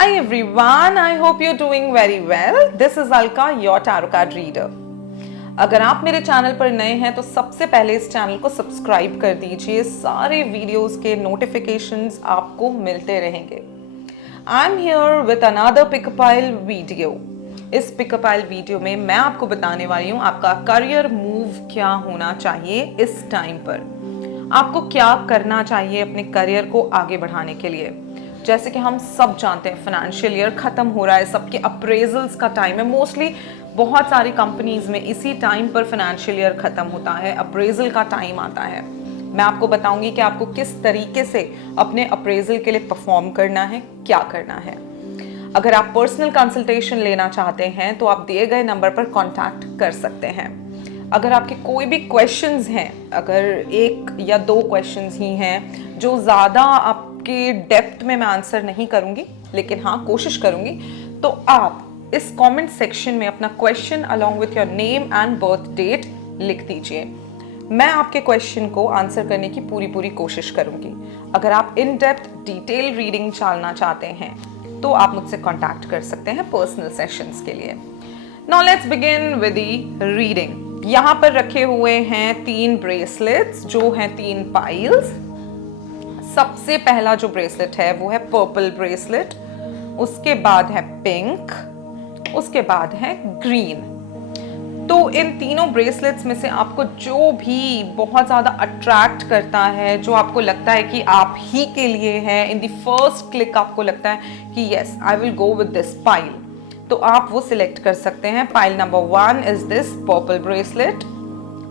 Hi everyone, I hope you're doing very well. This is Alka, your tarot card reader. अगर आप मेरे channel पर नए हैं तो सबसे पहले इस चैनल को सब्सक्राइब कर दीजिए, सारे वीडियोस के नोटिफिकेशंस आपको मिलते रहेंगे. I am here with another pick a pile video. इस पिकअपाइल वीडियो में मैं आपको बताने वाली हूँ आपका करियर मूव क्या होना चाहिए इस टाइम पर. आपको क्या करना चाहिए अपने करियर को आगे बढ़ाने के लिए. जैसे कि हम सब जानते हैं फाइनेंशियल ईयर खत्म हो रहा है, सबके अप्रेजल्स का टाइम है. मोस्टली बहुत सारी कंपनीज में इसी टाइम पर फाइनेंशियल ईयर खत्म होता है, अप्रेजल का टाइम आता है. मैं आपको बताऊंगी कि आपको किस तरीके से अपने अप्रेजल के लिए परफॉर्म करना है, क्या करना है. अगर आप पर्सनल कंसल्टेशन लेना चाहते हैं तो आप दिए गए नंबर पर कांटेक्ट कर सकते हैं. अगर आपके कोई भी क्वेश्चंस हैं, अगर एक या दो क्वेश्चंस ही हैं जो ज़्यादा आपके डेप्थ में मैं आंसर नहीं करूंगी, लेकिन हाँ कोशिश करूंगी, तो आप इस कमेंट सेक्शन में अपना question along with your name and birth date लिख दीजिए. मैं आपके क्वेश्चन को आंसर करने की पूरी कोशिश करूंगी. अगर आप इन डेप्थ डिटेल रीडिंग जानना चाहते हैं तो आप मुझसे कांटेक्ट कर सकते हैं पर्सनल सेशंस के लिए. Now let's begin with the reading. यहाँ पर रखे हुए हैं 3 ब्रेसलेट्स जो हैं 3 पाइल्स. सबसे पहला जो ब्रेसलेट है वो है पर्पल ब्रेसलेट, उसके बाद है पिंक, उसके बाद है ग्रीन. तो इन तीनों ब्रेसलेट्स में से आपको जो भी बहुत ज़्यादा अट्रैक्ट करता है, जो आपको लगता है कि आप ही के लिए है, इन द फर्स्ट क्लिक आपको लगता है कि yes I will go with this pile, तो आप वो सिलेक्ट कर सकते हैं. Pile number 1 is this purple bracelet,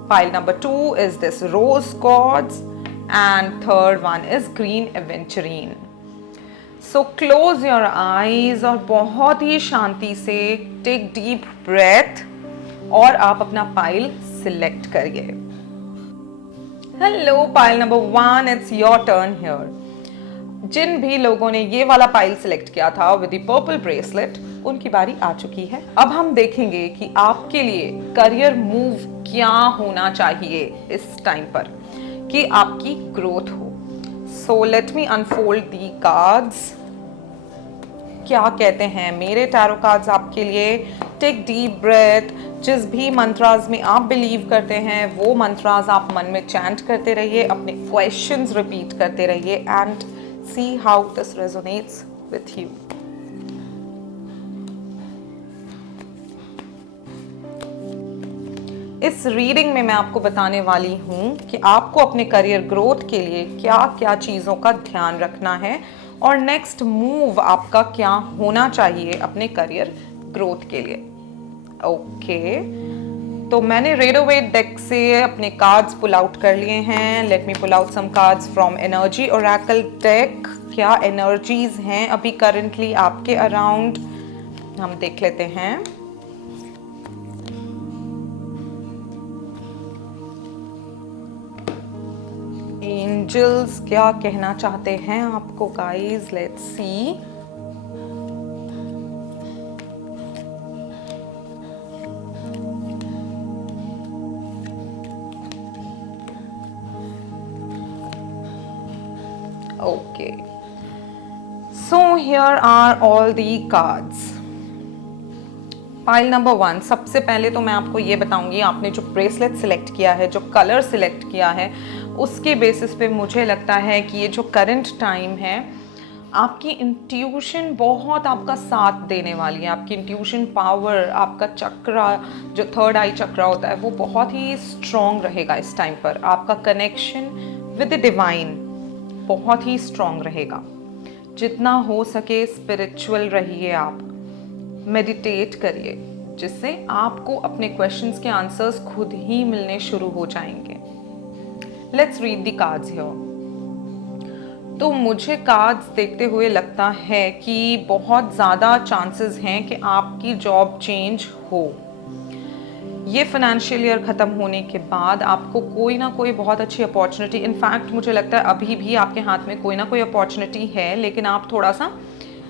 pile number 2 is this rose quartz and third one is green aventurine. So close your eyes और बहुत ही शांति से take deep breath और आप अपना पाइल सिलेक्ट करिए. Hello pile number 1, it's your turn here. जिन भी लोगों ने ये वाला पाइल सिलेक्ट किया था विद द पर्पल ब्रेसलेट, उनकी बारी आ चुकी है. अब हम देखेंगे कि आपके लिए करियर मूव क्या होना चाहिए इस टाइम पर कि आपकी ग्रोथ हो. So let me unfold the cards. क्या कहते हैं मेरे टैरो कार्ड्स आपके लिए. Take deep breath. जिस भी मंत्रास में आप बिलीव करते हैं वो मंत्रास आप मन में चैंट करते रहिए, अपने क्वेश्चंस रिपीट करते रहिए and see how this resonates with you. इस रीडिंग में मैं आपको बताने वाली हूँ कि आपको अपने करियर ग्रोथ के लिए क्या क्या चीज़ों का ध्यान रखना है और नेक्स्ट मूव आपका क्या होना चाहिए अपने करियर ग्रोथ के लिए. ओके, तो मैंने रेडोवेट डेक से अपने कार्ड्स पुल आउट कर लिए हैं. Let me pull out some cards from energy oracle deck. क्या एनर्जीज हैं अभी करंटली आपके अराउंड, हम देख लेते हैं. एंजल्स क्या कहना चाहते हैं आपको guys, let's see. Okay, so here are all the cards. Pile number 1, सबसे पहले तो मैं आपको ये बताऊंगी आपने जो ब्रेसलेट सिलेक्ट किया है, जो कलर सिलेक्ट किया है, उसके बेसिस पे मुझे लगता है कि ये जो करंट टाइम है आपकी इंट्यूशन बहुत आपका साथ देने वाली है. आपकी इंट्यूशन पावर, आपका चक्रा जो थर्ड आई चक्रा होता है वो बहुत ही स्ट्रॉन्ग रहेगा इस टाइम पर. आपका कनेक्शन विद द डिवाइन बहुत ही स्ट्रॉन्ग रहेगा. जितना हो सके स्पिरिचुअल रहिए, आप मेडिटेट करिए, जिससे आपको अपने क्वेश्चंस के आंसर्स खुद ही मिलने शुरू हो जाएंगे. Let's read the cards here. तो मुझे कार्ड्स देखते हुए लगता है कि बहुत ज़्यादा चांसेस हैं कि आपकी जॉब चेंज हो. ये फाइनेंशियल ईयर ख़त्म होने के बाद आपको कोई ना कोई बहुत अच्छी अपॉर्चुनिटी, इनफैक्ट मुझे लगता है अभी भी आपके हाथ में कोई ना कोई अपॉर्चुनिटी है, लेकिन आप थोड़ा सा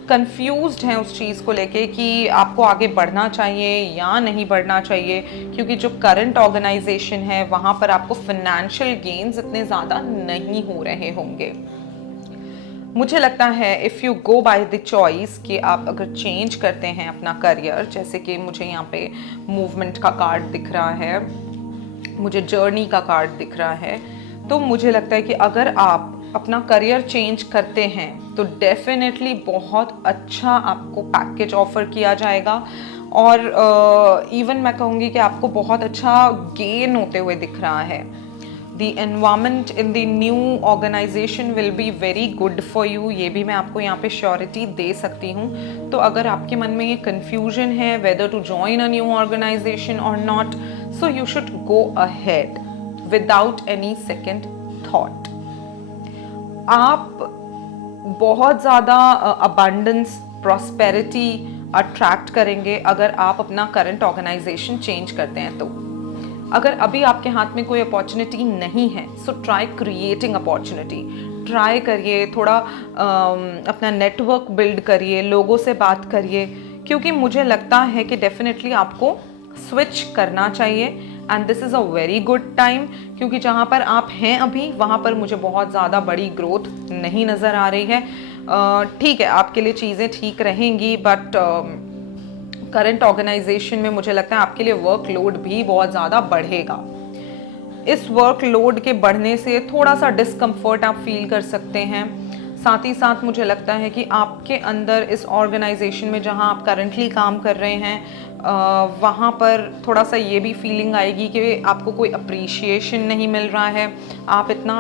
कंफ्यूज्ड हैं उस चीज़ को लेके कि आपको आगे बढ़ना चाहिए या नहीं बढ़ना चाहिए, क्योंकि जो करंट ऑर्गेनाइजेशन है वहाँ पर आपको फाइनेंशियल गेन्स इतने ज़्यादा नहीं हो रहे होंगे. मुझे लगता है if you go by the choice कि आप अगर चेंज करते हैं अपना करियर, जैसे कि मुझे यहाँ पे मूवमेंट का कार्ड दिख रहा है, मुझे जर्नी का कार्ड दिख रहा है, तो मुझे लगता है कि अगर आप अपना करियर चेंज करते हैं तो डेफिनेटली बहुत अच्छा आपको पैकेज ऑफर किया जाएगा और इवन मैं कहूँगी कि आपको बहुत अच्छा गेन होते हुए दिख रहा है। The environment in the new organization will be very good for you, ये भी मैं आपको यहाँ पे श्योरिटी दे सकती हूँ। तो अगर आपके मन में ये confusion है whether to join a new organization or not, so you should go ahead without any second thought. आप बहुत ज़्यादा abundance, prosperity अट्रैक्ट करेंगे अगर आप अपना करंट ऑर्गेनाइजेशन चेंज करते हैं। तो अगर अभी आपके हाथ में कोई अपॉर्चुनिटी नहीं है, so try creating opportunity, try करिए, थोड़ा अपना नेटवर्क बिल्ड करिए, लोगों से बात करिए, क्योंकि मुझे लगता है कि डेफिनेटली आपको स्विच करना चाहिए and this is a very good time, क्योंकि जहाँ पर आप हैं अभी वहाँ पर मुझे बहुत ज़्यादा बड़ी ग्रोथ नहीं नज़र आ रही है। ठीक है, आपके लिए चीज़ें ठीक रहेंगी, बट करंट ऑर्गेनाइजेशन में मुझे लगता है आपके लिए वर्कलोड भी बहुत ज़्यादा बढ़ेगा। इस वर्कलोड के बढ़ने से थोड़ा सा डिस्कम्फर्ट आप फील कर सकते हैं। साथ ही साथ मुझे लगता है कि आपके अंदर इस ऑर्गेनाइजेशन में जहां आप करंटली काम कर रहे हैं वहाँ पर थोड़ा सा ये भी फीलिंग आएगी कि आपको कोई अप्रिशिएशन नहीं मिल रहा है। आप इतना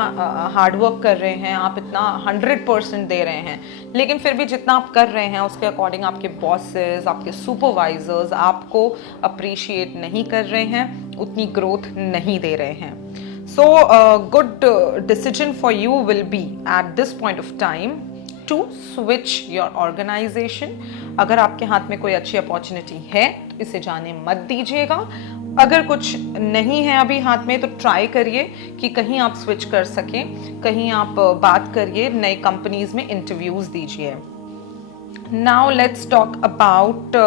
हार्डवर्क कर रहे हैं, आप इतना 100% दे रहे हैं, लेकिन फिर भी जितना आप कर रहे हैं उसके अकॉर्डिंग आपके बॉसेस, आपके सुपरवाइजर्स आपको अप्रिशिएट नहीं कर रहे हैं, उतनी ग्रोथ नहीं दे रहे हैं। So a good decision for you will be at this point of time to switch your organization. अगर आपके हाथ में कोई अच्छी अपॉर्चुनिटी है तो इसे जाने मत दीजिएगा। अगर कुछ नहीं है अभी हाथ में तो ट्राई करिए कि कहीं आप स्विच कर सकें, कहीं आप बात करिए, नई कंपनीज में इंटरव्यूज दीजिए। Now let's talk about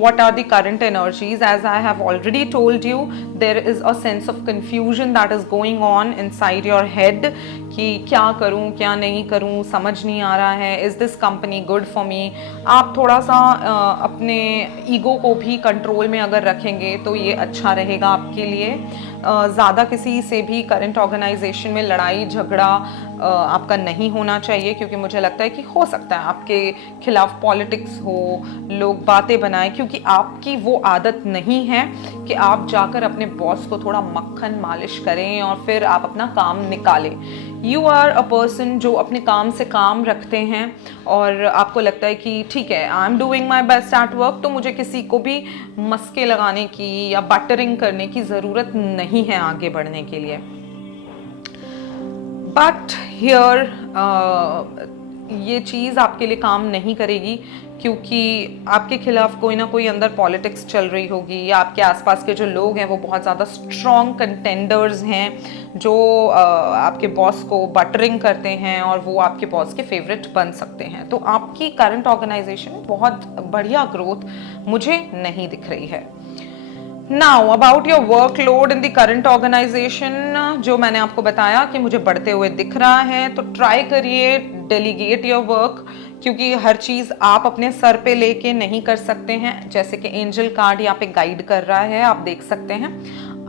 what are the current energies. As I have already told you, there is a sense of confusion that is going on inside your head कि क्या करूं क्या नहीं करूं, समझ नहीं आ रहा है, is this company good for me. आप थोड़ा सा अपने ईगो को भी कंट्रोल में अगर रखेंगे तो ये अच्छा रहेगा आपके लिए। ज़्यादा किसी से भी करंट ऑर्गेनाइजेशन में लड़ाई झगड़ा आपका नहीं होना चाहिए, क्योंकि मुझे लगता है कि हो सकता है आपके खिलाफ पॉलिटिक्स हो, लोग बातें बनाएं, क्योंकि आपकी वो आदत नहीं है कि आप जाकर अपने बॉस को थोड़ा मक्खन मालिश करें और फिर आप अपना काम निकालें। यू आर अ पर्सन जो अपने काम से काम रखते हैं और आपको लगता है कि ठीक है, I am doing my best at work, तो मुझे किसी को भी मस्के लगाने की या बटरिंग करने की ज़रूरत नहीं है आगे बढ़ने के लिए। बट हियर ये चीज़ आपके लिए काम नहीं करेगी, क्योंकि आपके खिलाफ कोई ना कोई अंदर पॉलिटिक्स चल रही होगी, या आपके आसपास के जो लोग हैं वो बहुत ज़्यादा स्ट्रॉन्ग कंटेंडर्स हैं जो आपके बॉस को बटरिंग करते हैं और वो आपके बॉस के फेवरेट बन सकते हैं। तो आपकी करंट ऑर्गेनाइजेशन में बहुत बढ़िया ग्रोथ मुझे नहीं दिख रही है। Now about your workload in the current organization, जो मैंने आपको बताया कि मुझे बढ़ते हुए दिख रहा है, तो ट्राई करिए डेलीगेट योर वर्क, क्योंकि हर चीज़ आप अपने सर पे लेके नहीं कर सकते हैं। जैसे कि एंजल कार्ड यहाँ पे गाइड कर रहा है, आप देख सकते हैं,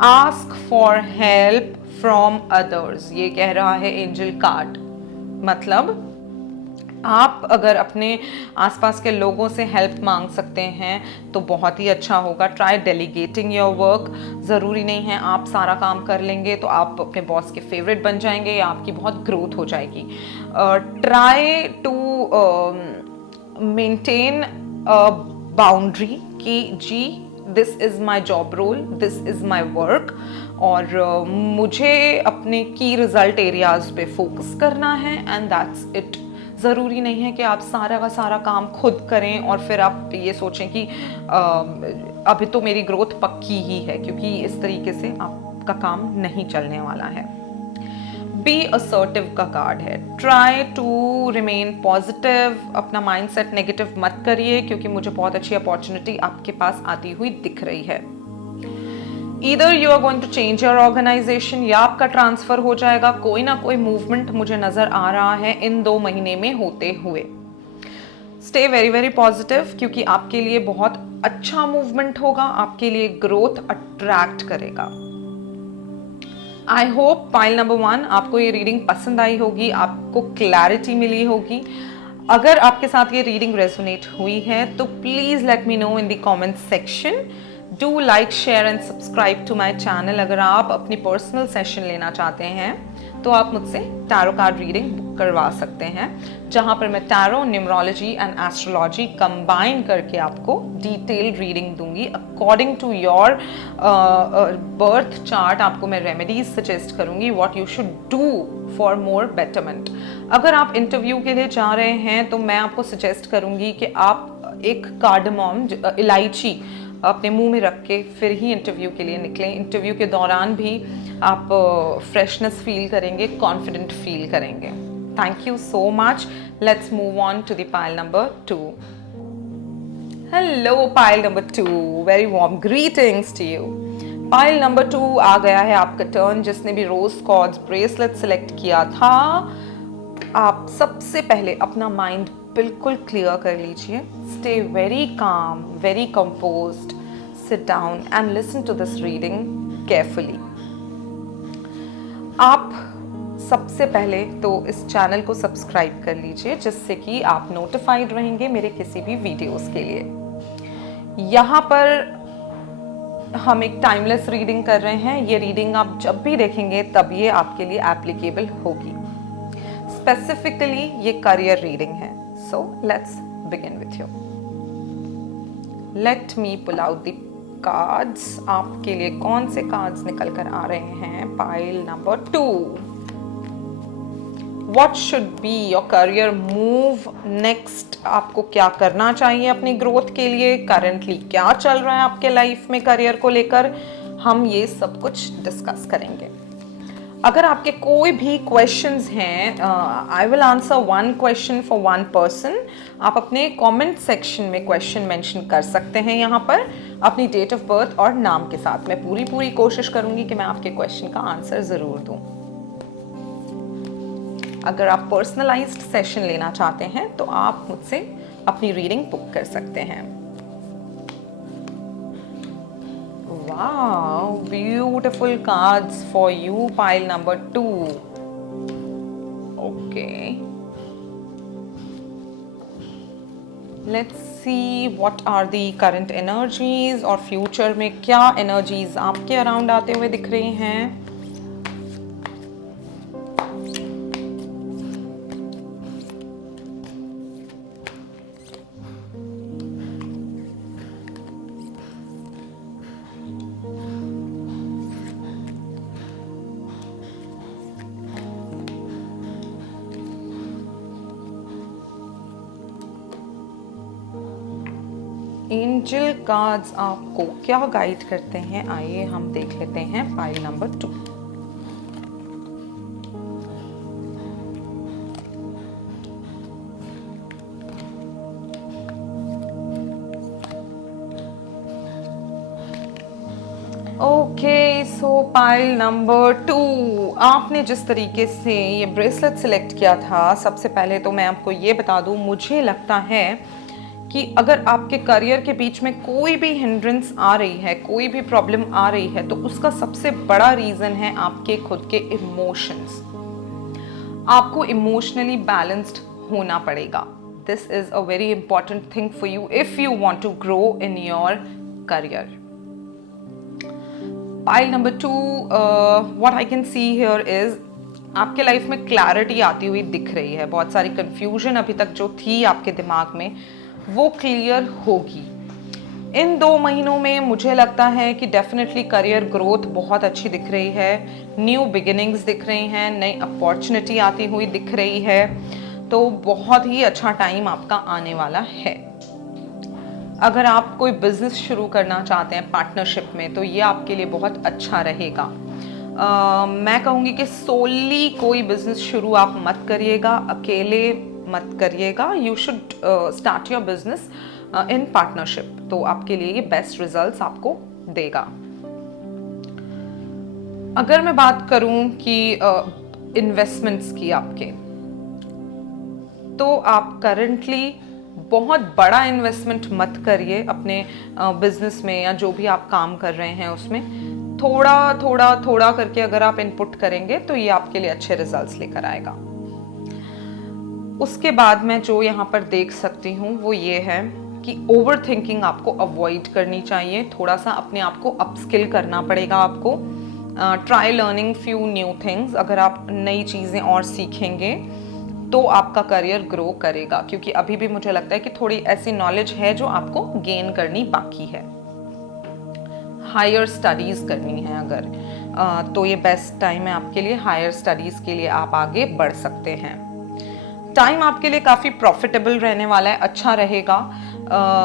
ask for help from others, ये कह रहा है एंजल कार्ड। मतलब आप अगर अपने आसपास के लोगों से हेल्प मांग सकते हैं तो बहुत ही अच्छा होगा। Try delegating your work. ज़रूरी नहीं है आप सारा काम कर लेंगे तो आप अपने बॉस के फेवरेट बन जाएंगे या आपकी बहुत ग्रोथ हो जाएगी। ट्राई टू मेंटेन बाउंड्री कि जी this is my job role, this is my work, और मुझे अपने की रिजल्ट एरियाज पे फोकस करना है एंड दैट्स इट। ज़रूरी नहीं है कि आप सारा का सारा काम खुद करें और फिर आप ये सोचें कि अभी तो मेरी ग्रोथ पक्की ही है, क्योंकि इस तरीके से आपका काम नहीं चलने वाला है। बी असर्टिव का कार्ड है। ट्राई टू रिमेन पॉजिटिव, अपना माइंडसेट नेगेटिव मत करिए, क्योंकि मुझे बहुत अच्छी अपॉर्चुनिटी आपके पास आती हुई दिख रही है। Either you are going to change your organization, या आपका ट्रांसफर हो जाएगा। कोई ना कोई मूवमेंट मुझे नजर आ रहा है इन 2 महीने में होते हुए। स्टे वेरी वेरी पॉजिटिव, क्योंकि आपके लिए बहुत अच्छा मूवमेंट होगा, आपके लिए ग्रोथ अट्रैक्ट करेगा। आई होप पाइल नंबर 1 आपको ये रीडिंग पसंद आई होगी, आपको क्लैरिटी मिली होगी। अगर आपके साथ ये रीडिंग रेजोनेट हुई है तो please let me know in the comment section. Do like, share and subscribe to my channel. अगर आप अपनी पर्सनल सेशन लेना चाहते हैं तो आप मुझसे टैरो कार्ड रीडिंग बुक करवा सकते हैं, जहां पर मैं tarot, numerology and astrology combine करके आपको डिटेल्ड रीडिंग दूंगी। According to your birth chart आपको मैं रेमेडीज सजेस्ट करूंगी, what you should do for more betterment. अगर आप इंटरव्यू के लिए जा रहे हैं तो मैं आपको सजेस्ट करूंगी कि आप एक कार्डमम, इलायची अपने मुंह में रख के फिर ही इंटरव्यू के लिए निकलें। इंटरव्यू के दौरान भी आप फ्रेशनेस फील करेंगे, कॉन्फिडेंट फील करेंगे। Thank you so much. Let's move on to the pile number 2। Hello pile number 2, very warm greetings to you. Pile number 2 आ गया है आपका टर्न। जिसने भी रोज कॉर्ड्स ब्रेसलेट सिलेक्ट किया था, आप सबसे पहले अपना माइंड बिल्कुल क्लियर कर लीजिए। Stay very calm, very composed, sit down and listen to this reading carefully. आप सबसे पहले तो इस चैनल को सब्सक्राइब कर लीजिए, जिससे कि आप नोटिफाइड रहेंगे मेरे किसी भी वीडियोस के लिए। यहाँ पर हम एक टाइमलेस रीडिंग कर रहे हैं। ये रीडिंग आप जब भी देखेंगे तब ये आपके लिए एप्लीकेबल होगी। स्पेसिफिकली ये करियर रीडिंग है। So let's begin with you. Let me pull out the cards. आपके लिए कौन से कार्ड्स निकल कर आ रहे हैं? Pile number 2। What should be your career move next? आपको क्या करना चाहिए अपनी ग्रोथ के लिए? करंटली क्या चल रहा है आपके लाइफ में करियर को लेकर? हम ये सब कुछ डिस्कस करेंगे। अगर आपके कोई भी क्वेश्चंस हैं, I will answer 1 question for 1 person. आप अपने कमेंट सेक्शन में क्वेश्चन मेंशन कर सकते हैं यहाँ पर अपनी डेट ऑफ बर्थ और नाम के साथ। मैं पूरी कोशिश करूंगी कि मैं आपके क्वेश्चन का आंसर जरूर दूं। अगर आप पर्सनलाइज्ड सेशन लेना चाहते हैं तो आप मुझसे अपनी रीडिंग बुक कर सकते हैं। Wow, beautiful cards for you, pile number 2। Okay, let's see what are the current energies, और फ्यूचर में क्या एनर्जीज आपके अराउंड आते हुए दिख रही हैं। एंजल कार्ड्स आपको क्या गाइड करते हैं, आइए हम देख लेते हैं। Pile number 2। ओके, सो पाइल नंबर 2, आपने जिस तरीके से ये ब्रेसलेट सिलेक्ट किया था, सबसे पहले तो मैं आपको ये बता दूं, मुझे लगता है कि अगर आपके करियर के बीच में कोई भी हिंड्रेंस आ रही है, कोई भी प्रॉब्लम आ रही है, तो उसका सबसे बड़ा रीजन है आपके खुद के इमोशंस। आपको इमोशनली बैलेंस्ड होना पड़ेगा। This is a very important thing for you if you want to grow in your career. Pile number 2, what I can see here is आपके लाइफ में क्लैरिटी आती हुई दिख रही है। बहुत सारी कंफ्यूजन अभी तक जो थी आपके दिमाग में, वो क्लियर होगी। इन 2 महीनों में मुझे लगता है कि डेफिनेटली करियर ग्रोथ बहुत अच्छी दिख रही है। न्यू बिगिनिंग्स दिख रही हैं, नई अपॉर्चुनिटी आती हुई दिख रही है। तो बहुत ही अच्छा टाइम आपका आने वाला है। अगर आप कोई बिजनेस शुरू करना चाहते हैं पार्टनरशिप में, तो ये आपके लिए बहुत अच्छा रहेगा। मैं कहूँगी कि सोली कोई बिजनेस शुरू आप मत करिएगा, अकेले मत करिएगा। You should start your business in partnership, तो आपके लिए ये बेस्ट रिजल्ट्स आपको देगा। अगर मैं बात करूं कि इन्वेस्टमेंट्स की आपके, तो आप करंटली बहुत बड़ा इन्वेस्टमेंट मत करिए अपने बिजनेस में या जो भी आप काम कर रहे हैं उसमें। थोड़ा थोड़ा थोड़ा करके अगर आप इनपुट करेंगे तो ये आपके लिए अच्छे रिजल्ट्स लेकर आएगा। उसके बाद मैं जो यहाँ पर देख सकती हूँ वो ये है कि ओवर थिंकिंग आपको अवॉइड करनी चाहिए। थोड़ा सा अपने आप को अपस्किल करना पड़ेगा आपको। Try learning few new things. अगर आप नई चीज़ें और सीखेंगे तो आपका करियर ग्रो करेगा, क्योंकि अभी भी मुझे लगता है कि थोड़ी ऐसी नॉलेज है जो आपको गेन करनी बाकी है। हायर स्टडीज़ करनी है अगर तो ये बेस्ट टाइम है आपके लिए। हायर स्टडीज़ के लिए आप आगे बढ़ सकते हैं। टाइम आपके लिए काफ़ी प्रॉफिटेबल रहने वाला है, अच्छा रहेगा,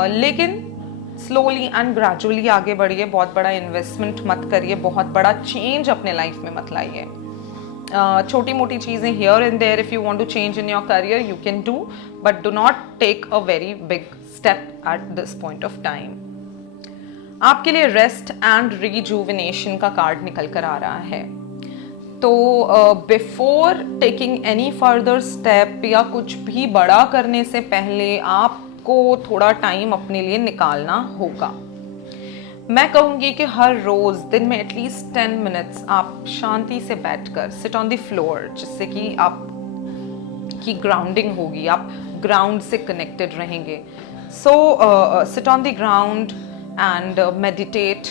लेकिन स्लोली एंड ग्रेजुअली आगे बढ़िए। बहुत बड़ा इन्वेस्टमेंट मत करिए, बहुत बड़ा चेंज अपने लाइफ में मत लाइए। छोटी मोटी चीज़ें here and there, if you want to change in your career you can do, but do not take a very big step at this point of time. आपके लिए रेस्ट एंड रिजुविनेशन का card निकल कर आ रहा है। तो before taking any further step या कुछ भी बड़ा करने से पहले आपको थोड़ा टाइम अपने लिए निकालना होगा। मैं कहूँगी कि हर रोज़ दिन में एटलीस्ट 10 मिनट्स आप शांति से बैठकर सिट ऑन द फ्लोर, जिससे कि आप की ग्राउंडिंग होगी, आप ग्राउंड से कनेक्टेड रहेंगे। So sit on the ground and meditate.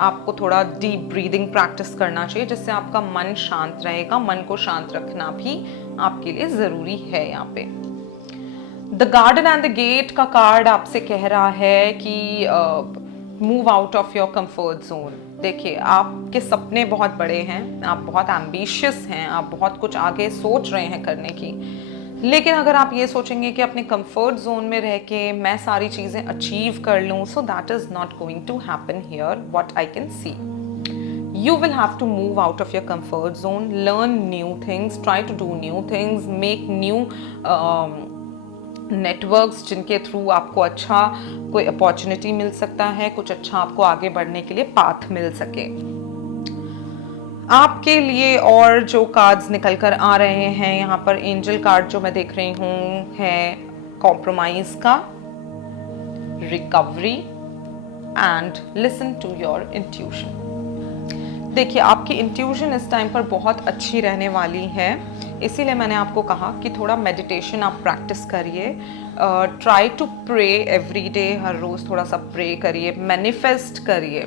आपको थोड़ा डीप ब्रीदिंग प्रैक्टिस करना चाहिए, जिससे आपका मन शांत रहेगा। मन को शांत रखना भी आपके लिए ज़रूरी है। यहाँ पे the garden and the gate का कार्ड आपसे कह रहा है कि move out of your comfort zone. देखिए, आपके सपने बहुत बड़े हैं, आप बहुत एम्बिशियस हैं, आप बहुत कुछ आगे सोच रहे हैं करने की, लेकिन अगर आप ये सोचेंगे कि अपने कंफर्ट जोन में रह के मैं सारी चीज़ें अचीव कर लूँ, so that is not going to happen here what I can see. You will have to move out of your comfort zone, learn new things, try to do new things, make new networks जिनके through आपको अच्छा कोई opportunity मिल सकता है, कुछ अच्छा आपको आगे बढ़ने के लिए पाथ मिल सके। आपके लिए और जो कार्ड्स निकल कर आ रहे हैं यहाँ पर, एंजल कार्ड जो मैं देख रही हूँ है कॉम्प्रोमाइज का, recovery and listen to your intuition. देखिए, आपकी इंट्यूशन इस टाइम पर बहुत अच्छी रहने वाली है, इसीलिए मैंने आपको कहा कि थोड़ा मेडिटेशन आप प्रैक्टिस करिए। Try to pray every day, हर रोज़ थोड़ा सा प्रे करिए, मैनिफेस्ट करिए।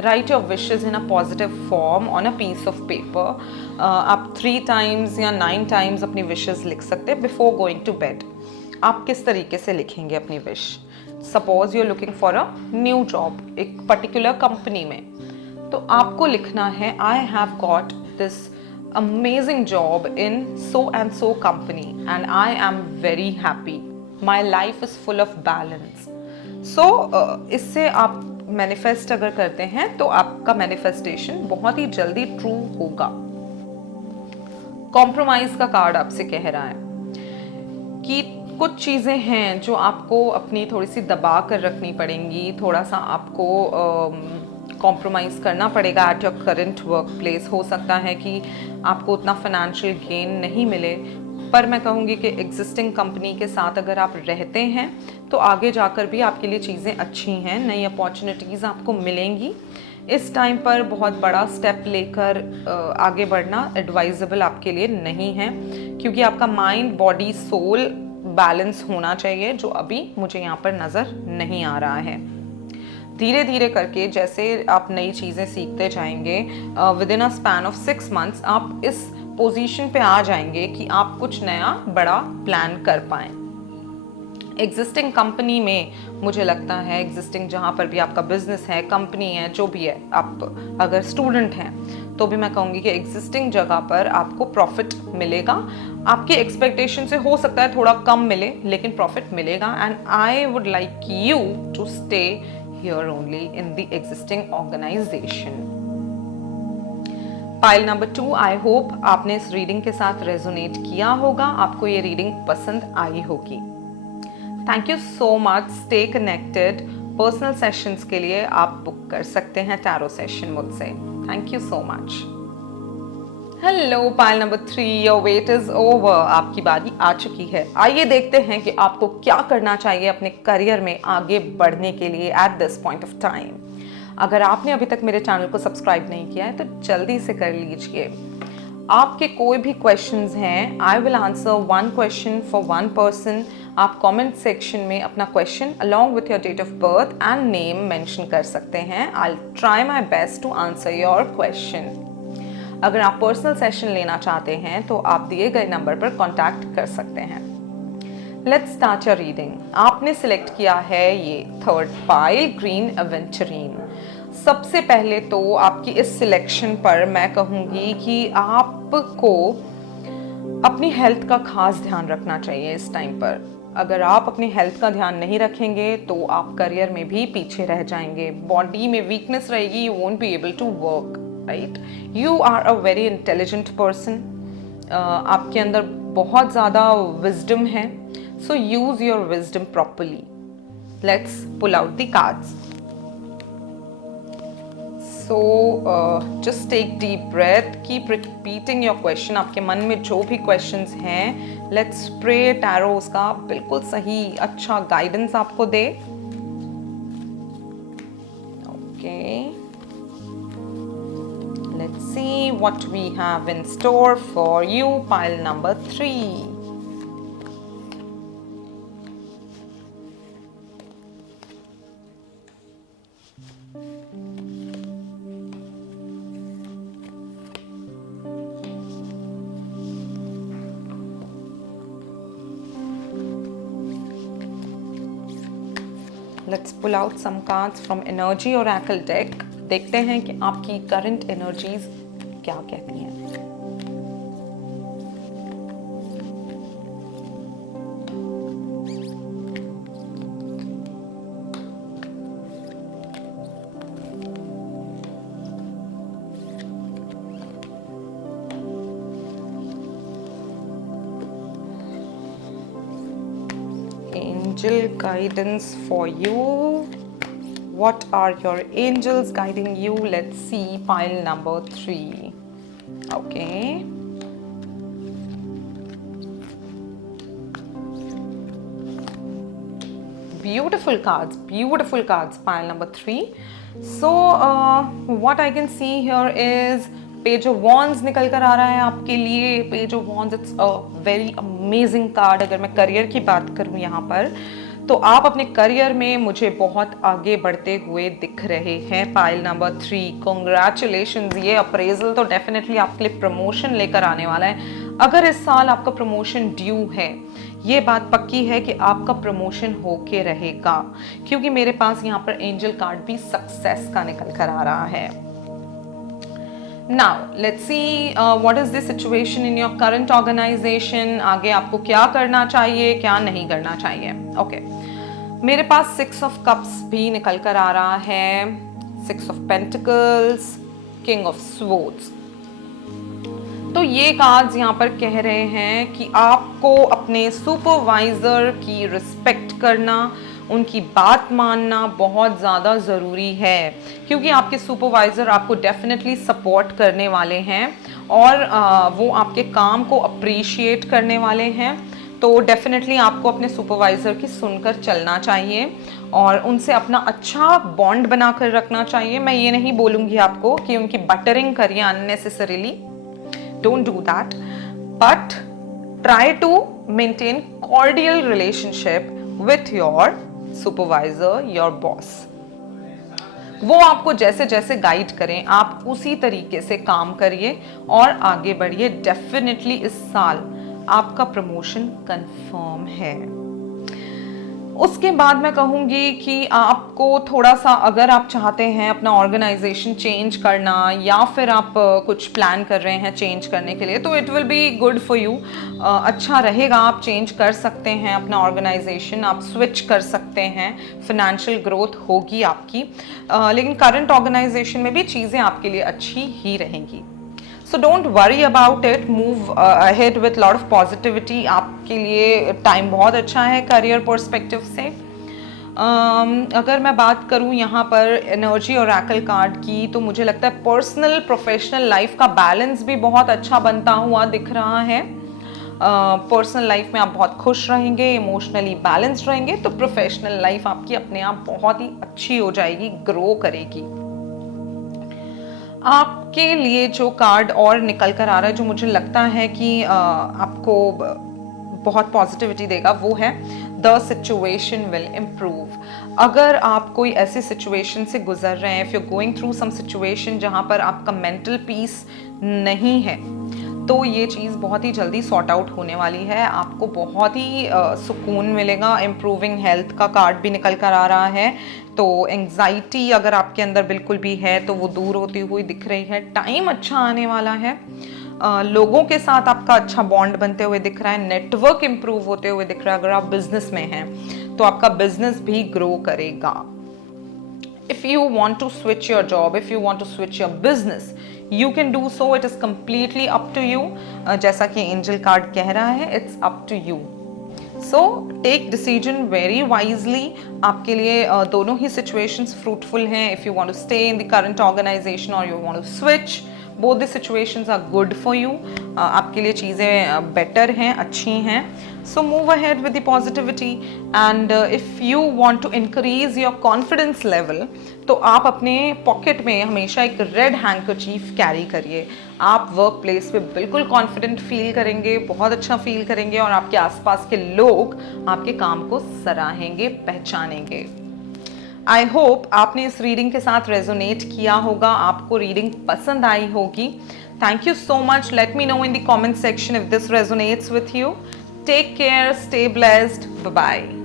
Write your wishes in a positive form on a piece of paper. आप 3 टाइम्स या 9 टाइम्स अपनी विशेज़ लिख सकते हैं बिफोर गोइंग टू बेड। आप किस तरीके से लिखेंगे अपनी wish? Suppose you are looking for a new job एक पर्टिकुलर कंपनी में, तो आपको लिखना है I have got this amazing job in so and so company and I am very happy, my life is full of balance. So इससे आप manifest अगर करते हैं तो आपका मैनिफेस्टेशन बहुत ही जल्दी ट्रू होगा। कॉम्प्रोमाइज का कार्ड आपसे कह रहा है कि कुछ चीज़ें हैं जो आपको अपनी थोड़ी सी दबा कर रखनी पड़ेंगी, थोड़ा सा आपको कॉम्प्रोमाइज़ करना पड़ेगा at your current work place. हो सकता है कि आपको उतना फाइनेंशियल गेन नहीं मिले, पर मैं कहूँगी कि एग्जिस्टिंग कंपनी के साथ अगर आप रहते हैं तो आगे जाकर भी आपके लिए चीज़ें अच्छी हैं, नई अपॉर्चुनिटीज़ आपको मिलेंगी। इस टाइम पर बहुत बड़ा स्टेप लेकर आगे बढ़ना एडवाइजेबल आपके लिए नहीं है, क्योंकि आपका माइंड, बॉडी, सोल बैलेंस होना चाहिए, जो अभी मुझे यहाँ पर नज़र नहीं आ रहा है। धीरे धीरे करके जैसे आप नई चीज़ें सीखते जाएंगे, with in a span of 6 months आप इस पोजीशन पे आ जाएंगे कि आप कुछ नया बड़ा प्लान कर पाएँ। एग्जिस्टिंग कंपनी में मुझे लगता है, एग्जिस्टिंग जहाँ पर भी आपका बिजनेस है, कंपनी है, जो भी है, आप अगर स्टूडेंट हैं तो भी मैं कहूँगी कि एग्जिस्टिंग जगह पर आपको प्रॉफिट मिलेगा। आपकी एक्सपेक्टेशन से हो सकता है थोड़ा कम मिले, लेकिन प्रॉफिट मिलेगा। And I would like you to stay here only in the existing organization. Pile number 2, I hope आपने इस रीडिंग के साथ रेजोनेट किया होगा, आपको ये रीडिंग पसंद आई होगी। Thank you so much, stay connected. Personal sessions के लिए आप बुक कर सकते हैं टैरो सेशन मुझसे। Thank you so much. Hello pile number 3, your weight is over. आपकी बारी आ चुकी है। आइए देखते हैं कि आपको क्या करना चाहिए अपने करियर में आगे बढ़ने के लिए eight this point of time. अगर आपने अभी तक मेरे चैनल को सब्सक्राइब नहीं किया है तो जल्दी से कर लीजिए। आपके कोई भी क्वेश्चंस हैं, I will answer one question for one person. आप कमेंट सेक्शन में अपना question along with your date of birth and name mention कर सकते हैं। I will try my best to answer your question. अगर आप पर्सनल सेशन लेना चाहते हैं तो आप दिए गए नंबर पर कांटेक्ट कर सकते हैं। Let's start your reading. आपने सिलेक्ट किया है ये थर्ड पाइल, ग्रीन एवेंचरीन। सबसे पहले तो आपकी इस सिलेक्शन पर मैं कहूँगी कि आपको अपनी हेल्थ का खास ध्यान रखना चाहिए इस टाइम पर। अगर आप अपनी हेल्थ का ध्यान नहीं रखेंगे तो आप करियर में भी पीछे रह जाएंगे। बॉडी में वीकनेस रहेगी, you won't be able to work, right. You are a very intelligent person. आपके अंदर बहुत ज़्यादा विजडम है, so use your wisdom properly. Let's pull out the cards. So just take deep breath, keep repeating your question। आपके मन में जो भी questions हैं, let's pray tarot उसका बिल्कुल सही अच्छा guidance आपको दे। Okay, let's see what we have in store for you, pile number 3। Let's pull out some cards from Energy Oracle deck। देखते हैं कि आपकी current energies क्या कहती हैं। Angel guidance for you. What are your angels guiding you? Let's see pile number 3. Okay. Beautiful cards, pile number 3. So what I can see here is page of wands निकल कर आ रहा है आपके लिए। Page of wands, it's a very amazing card. अगर मैं career की बात करूं यहाँ पर, तो आप अपने करियर में मुझे बहुत आगे बढ़ते हुए दिख रहे हैं। Pile number 3, congratulations. ये अप्रेजल तो डेफिनेटली आपके लिए प्रमोशन लेकर आने वाला है। अगर इस साल आपका प्रमोशन ड्यू है, ये बात पक्की है कि आपका प्रमोशन होके रहेगा, क्योंकि मेरे पास यहाँ पर एंजल कार्ड भी सक्सेस का निकल कर आ रहा है। Now let's see what is the situation in your current organization। आगे आपको क्या करना चाहिए, क्या नहीं करना चाहिए। ओके, मेरे पास 6 ऑफ कप्स भी निकल कर आ रहा है, 6 of pentacles, king of swords. तो ये कार्ड्स यहाँ पर कह रहे हैं कि आपको अपने सुपरवाइजर की रिस्पेक्ट करना, उनकी बात मानना बहुत ज़्यादा ज़रूरी है, क्योंकि आपके सुपरवाइज़र आपको डेफिनेटली सपोर्ट करने वाले हैं और वो आपके काम को अप्रिशिएट करने वाले हैं। तो डेफिनेटली आपको अपने सुपरवाइज़र की सुनकर चलना चाहिए और उनसे अपना अच्छा बॉन्ड बना कर रखना चाहिए। मैं ये नहीं बोलूँगी आपको कि उनकी बटरिंग करिए unnecessarily, don't do that, but try to maintain cordial relationship with your supervisor, your boss. वो आपको जैसे जैसे गाइड करें आप उसी तरीके से काम करिए और आगे बढ़िए। डेफिनेटली इस साल आपका प्रमोशन कंफर्म है। उसके बाद मैं कहूँगी कि आपको थोड़ा सा, अगर आप चाहते हैं अपना ऑर्गेनाइजेशन चेंज करना या फिर आप कुछ प्लान कर रहे हैं चेंज करने के लिए, तो it will be good for you. अच्छा रहेगा, आप चेंज कर सकते हैं अपना ऑर्गेनाइजेशन, आप स्विच कर सकते हैं, फिनेंशियल ग्रोथ होगी आपकी। लेकिन करंट ऑर्गेनाइजेशन में भी चीज़ें आपके लिए अच्छी ही रहेंगी। So don't worry about it, move ahead with lot of positivity. आपके लिए टाइम बहुत अच्छा है करियर पर्सपेक्टिव से। अगर मैं बात करूं यहाँ पर एनर्जी और ओरेकल कार्ड की, तो मुझे लगता है पर्सनल प्रोफेशनल लाइफ का बैलेंस भी बहुत अच्छा बनता हुआ दिख रहा है। पर्सनल लाइफ में आप बहुत खुश रहेंगे, इमोशनली बैलेंस्ड रहेंगे, तो प्रोफेशनल लाइफ आपकी अपने आप बहुत ही अच्छी हो जाएगी, ग्रो करेगी। आपके लिए जो कार्ड और निकल कर आ रहा है, जो मुझे लगता है कि आपको बहुत पॉजिटिविटी देगा, वो है द सिचुएशन विल इम्प्रूव। अगर आप कोई ऐसी सिचुएशन से गुजर रहे हैं, if you going through some situation जहाँ पर आपका मेंटल पीस नहीं है, तो ये चीज़ बहुत ही जल्दी सॉर्ट आउट होने वाली है। आपको बहुत ही सुकून मिलेगा। इम्प्रूविंग हेल्थ का कार्ड भी निकल कर आ रहा है, तो एंग्जाइटी अगर आपके अंदर बिल्कुल भी है तो वो दूर होती हुई दिख रही है। टाइम अच्छा आने वाला है। लोगों के साथ आपका अच्छा बॉन्ड बनते हुए दिख रहा है। नेटवर्क इम्प्रूव होते हुए दिख रहा है। अगर आप बिजनेस में हैं तो आपका बिजनेस भी ग्रो करेगा। If you want to switch your job, if you want to switch your business, you can do so. It is completely up to you. जैसा कि एंजल कार्ड कह रहा है, it's up to you. So take decision very wisely. आपके लिए दोनों ही situations fruitful हैं. If you want to stay in the current organization or you want to switch, both the situations are good for you. आपके लिए चीज़ें better हैं, अच्छी हैं. So move ahead with the positivity. And if you want to increase your confidence level, तो आप अपने pocket में हमेशा एक रेड हैंकरचीफ कैरी करिए। आप वर्क प्लेस पे बिल्कुल कॉन्फिडेंट फील करेंगे, बहुत अच्छा फील करेंगे, और आपके आसपास के लोग आपके काम को सराहेंगे, पहचानेंगे। आई होप आपने इस रीडिंग के साथ रेजोनेट किया होगा, आपको रीडिंग पसंद आई होगी। Thank you so much. Late me no in the comment section if this resonates with you. Take care, stay blessed, bye bye.